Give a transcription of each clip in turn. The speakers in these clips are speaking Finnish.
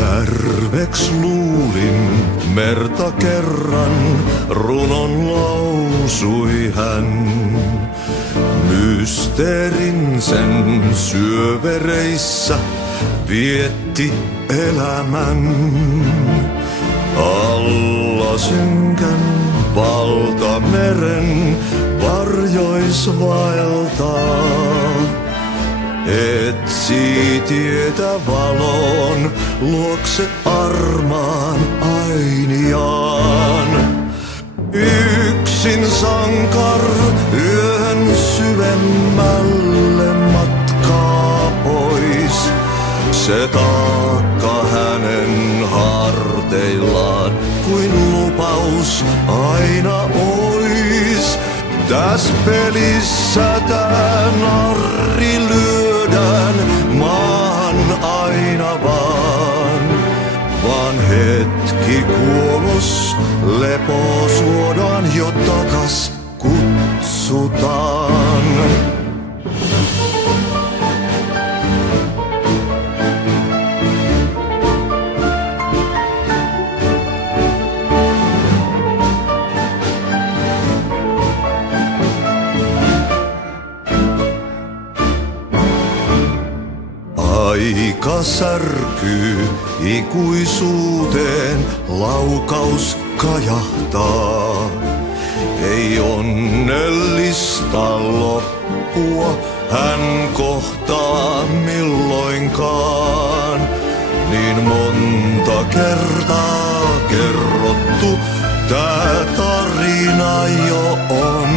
Järveks luulin merta kerran, runon lausui hän. Mysteerin sen syövereissä vietti elämän. Alla synkän valtameren varjois vaeltaa. Etsi tietä valon luokse armaan ainiaan. Yksin sankar yön syvemmälle matkaa pois. Se taakka hänen harteillaan kuin lupaus aina ois. Täs pelissä tää narri lyödään maahan aina vaan hetki kuolos lepo suodaan jo takas kutsutaan. Aika särkyy ikuisuuteen, laukaus kajahtaa. Ei onnellista loppua hän kohtaa milloinkaan. Niin monta kertaa kerrottu tää tarina jo on.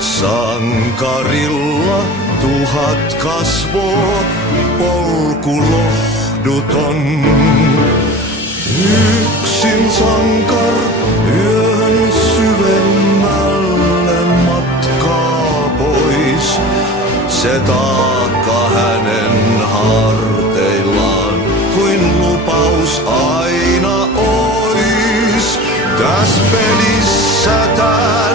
Sankarilla 1000 kasvoo, polku lohduton. Yksin sankar yön syvemmälle matkaa pois. Se taakka hänen harteillaan kuin lupaus aina ois. Täs pelissä tää